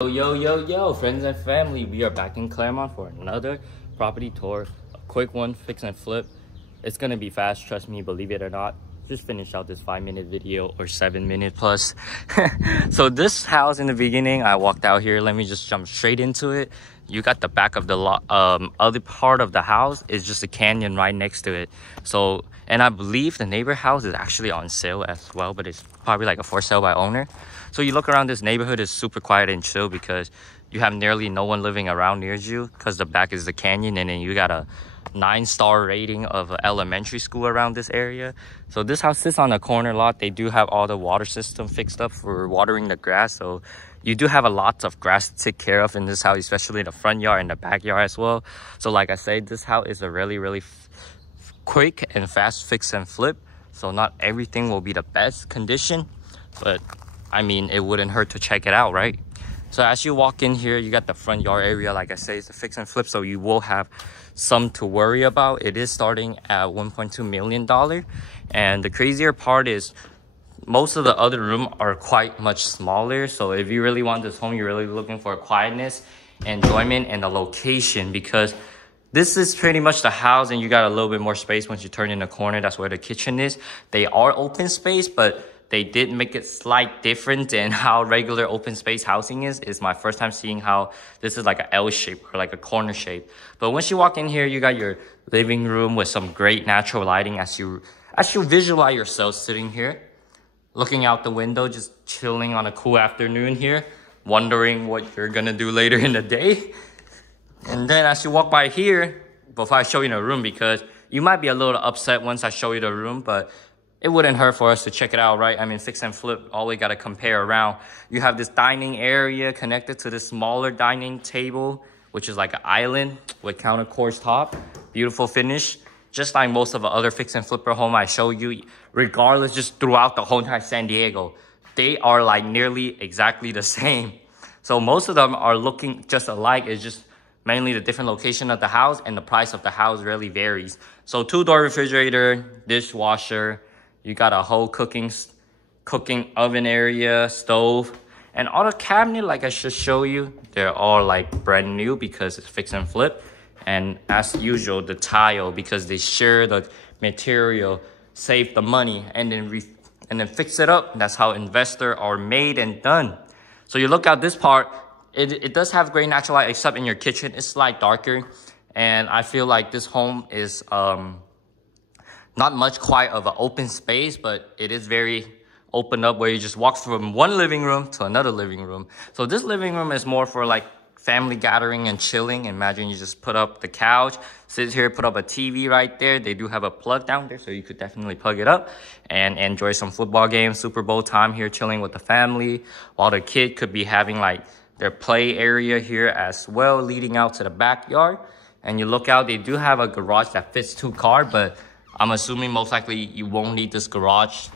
Yo, friends and family, we are back in Clairemont for another property tour. A quick one, fix and flip. It's gonna be fast, trust me, believe it or not. Just finished out this 5-minute video, or 7 minute plus. So this house in the beginning, I walked out here. Let me just jump straight into it. You got the back of the lot, other part of the house is just a canyon right next to it. So, and I believe the neighbor house is actually on sale as well, but it's probably like a for sale by owner. So you look around, this neighborhood is super quiet and chill because you have nearly no one living around near you, because the back is the canyon, and then you got a 9-star rating of an elementary school around this area. So this house sits on a corner lot. They do have all the water system fixed up for watering the grass, so you do have a lot of grass to take care of in this house, especially in the front yard and the backyard as well. So like I said, this house is a really quick and fast fix and flip. So not everything will be the best condition, but I mean, it wouldn't hurt to check it out, right? So as you walk in here, you got the front yard area. Like I say, it's a fix and flip, so you will have some to worry about. It is starting at $1.2 million. And the crazier part is most of the other rooms are quite much smaller. So if you really want this home, you're really looking for quietness, enjoyment, and the location, because this is pretty much the house, and you got a little bit more space once you turn in the corner. That's where the kitchen is. They are open space, but they did make it slight different than how regular open space housing is. It's my first time seeing how this is like an L shape or like a corner shape. But once you walk in here, you got your living room with some great natural lighting as you visualize yourself sitting here, looking out the window, just chilling on a cool afternoon here, wondering what you're gonna do later in the day. And then as you walk by here, before I show you the room, because you might be a little upset once I show you the room, but it wouldn't hurt for us to check it out, right? I mean, fix and flip, always got to compare around. You have this dining area connected to this smaller dining table, which is like an island with countertops top. Beautiful finish. Just like most of the other fix and flipper home I show you, regardless, just throughout the whole entire San Diego, they are like nearly exactly the same. So most of them are looking just alike. It's just mainly the different location of the house, and the price of the house really varies. So 2-door refrigerator, dishwasher, you got a whole cooking oven area, stove, and all the cabinet, like I should show you, they're all like brand new because it's fix and flip. And as usual, the tile, because they share the material, save the money, and then fix it up. That's how investors are made and done. So you look at this part, it does have great natural light, except in your kitchen, it's slightly darker. And I feel like this home is not much quite of an open space, but it is very open up where you just walk from one living room to another living room. So this living room is more for like family gathering and chilling. Imagine you just put up the couch, sit here, put up a TV right there. They do have a plug down there, so you could definitely plug it up and enjoy some football games, Super Bowl time here, chilling with the family, while the kid could be having like their play area here as well, leading out to the backyard. And you look out, they do have a garage that fits 2 cars, but I'm assuming most likely you won't need this garage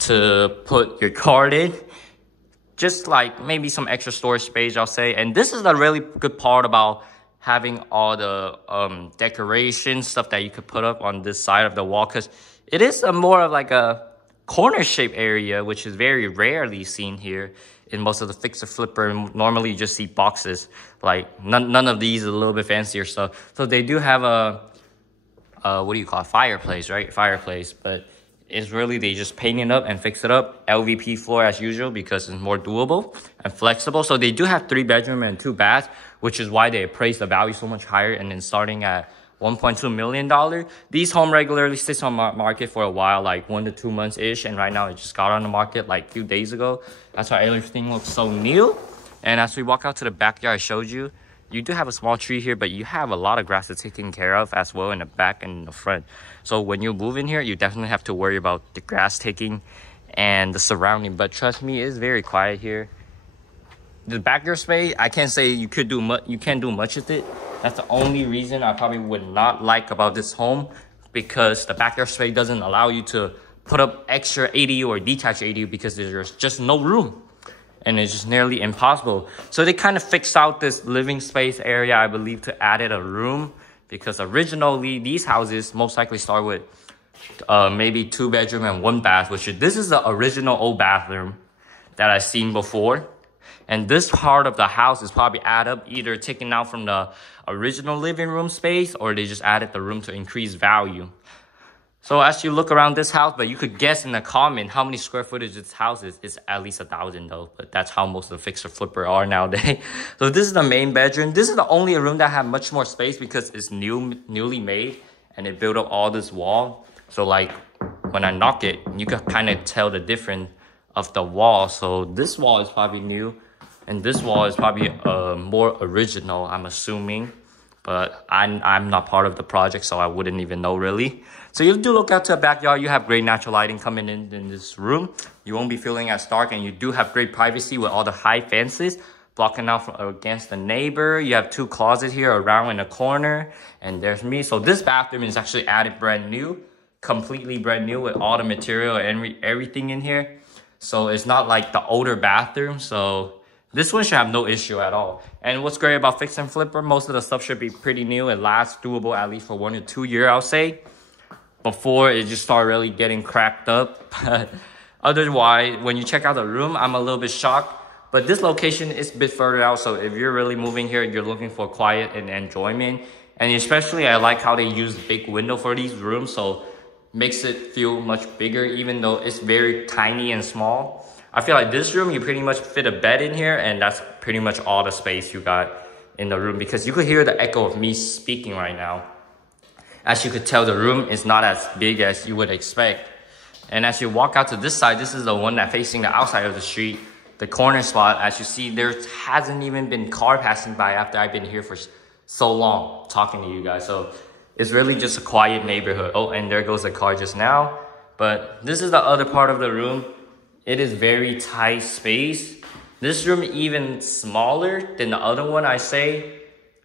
to put your car in. Just like maybe some extra storage space, I'll say. And this is the really good part about having all the decoration stuff that you could put up on this side of the wall, because it is a more of like a corner shape area, which is very rarely seen here in most of the fixer flipper. Normally you just see boxes. Like none of these is a little bit fancier stuff. So they do have a what do you call it? Fireplace, right? Fireplace, but it's really, they just paint it up and fix it up. LVP floor as usual, because it's more doable and flexible. So they do have 3 bedroom and 2 baths, which is why they appraise the value so much higher, and then starting at $1.2 million. These home regularly sits on market for a while, like 1 to 2 months ish, and right now it just got on the market like a few days ago. That's why everything looks so new. And as we walk out to the backyard I showed you, you do have a small tree here, but you have a lot of grass that's taken care of as well in the back and in the front. So when you move in here, you definitely have to worry about the grass taking and the surrounding. But trust me, it's very quiet here. The backyard space, I can't say you can't do much with it. That's the only reason I probably would not like about this home, because the backyard space doesn't allow you to put up extra ADU or detached ADU, because there's just no room. And it's just nearly impossible. So they kind of fixed out this living space area, I believe, to add it a room, because originally these houses most likely start with maybe 2 bedroom and 1 bath, this is the original old bathroom that I've seen before. And this part of the house is probably add up, either taken out from the original living room space, or they just added the room to increase value. So as you look around this house, but you could guess in the comment how many square footage this house is. It's at least 1,000 though, but that's how most of the fixer flipper are nowadays. So this is the main bedroom. This is the only room that have much more space because it's newly made, and it built up all this wall. So like when I knock it, you can kind of tell the difference of the wall. So this wall is probably new, and this wall is probably more original, I'm assuming. But I'm not part of the project, so I wouldn't even know really. So you do look out to the backyard. You have great natural lighting coming in this room. You won't be feeling as dark, and you do have great privacy with all the high fences blocking out against the neighbor. You have 2 closets here around in the corner, and there's me. So this bathroom is actually added brand new, completely brand new with all the material and everything in here. So it's not like the older bathroom. So this one should have no issue at all. And what's great about fix and flipper, most of the stuff should be pretty new. It lasts doable at least for 1 to 2 years, I'll say, before it just start really getting cracked up. But otherwise, when you check out the room, I'm a little bit shocked. But this location is a bit further out, so if you're really moving here, you're looking for quiet and enjoyment. And especially, I like how they use big window for these rooms, so makes it feel much bigger, even though it's very tiny and small. I feel like this room, you pretty much fit a bed in here, and that's pretty much all the space you got in the room, because you could hear the echo of me speaking right now. As you could tell, the room is not as big as you would expect. And as you walk out to this side, this is the one that facing the outside of the street, the corner spot. As you see, there hasn't even been car passing by after I've been here for so long talking to you guys. So it's really just a quiet neighborhood. Oh, and there goes the car just now. But this is the other part of the room. It is very tight space. This room even smaller than the other one, I say,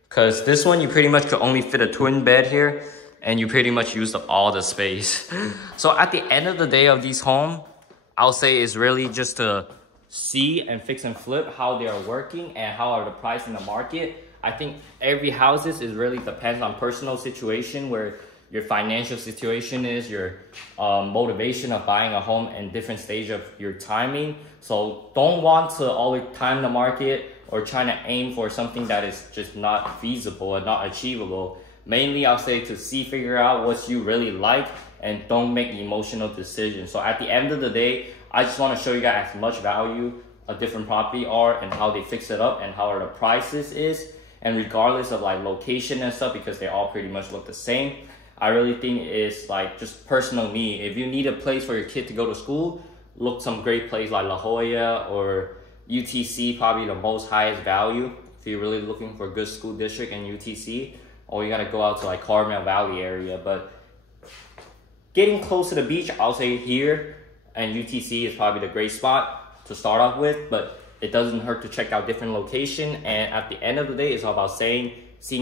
because this one you pretty much could only fit a twin bed here, and you pretty much used up all the space. So at the end of the day of these homes, I'll say it's really just to see and fix and flip how they are working and how are the price in the market. I think every houses is really depends on personal situation, where your financial situation is, your motivation of buying a home, and different stage of your timing. So don't want to always time the market or trying to aim for something that is just not feasible and not achievable. Mainly, I'll say to figure out what you really like, and don't make emotional decisions. So at the end of the day, I just want to show you guys as much value a different property are, and how they fix it up, and how the prices is. And regardless of like location and stuff, because they all pretty much look the same, I really think it's like just personal need. If you need a place for your kid to go to school, look some great place like La Jolla or UTC, probably the most highest value. If you're really looking for a good school district in UTC, or you gotta go out to like Carmel Valley area. But getting close to the beach, I'll say here and UTC is probably the great spot to start off with, but it doesn't hurt to check out different location. And at the end of the day, it's all about seeing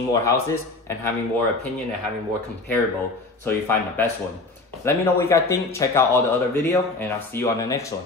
more houses and having more opinion and having more comparable, so you find the best one. Let me know what you guys think. Check out all the other video, and I'll see you on the next one.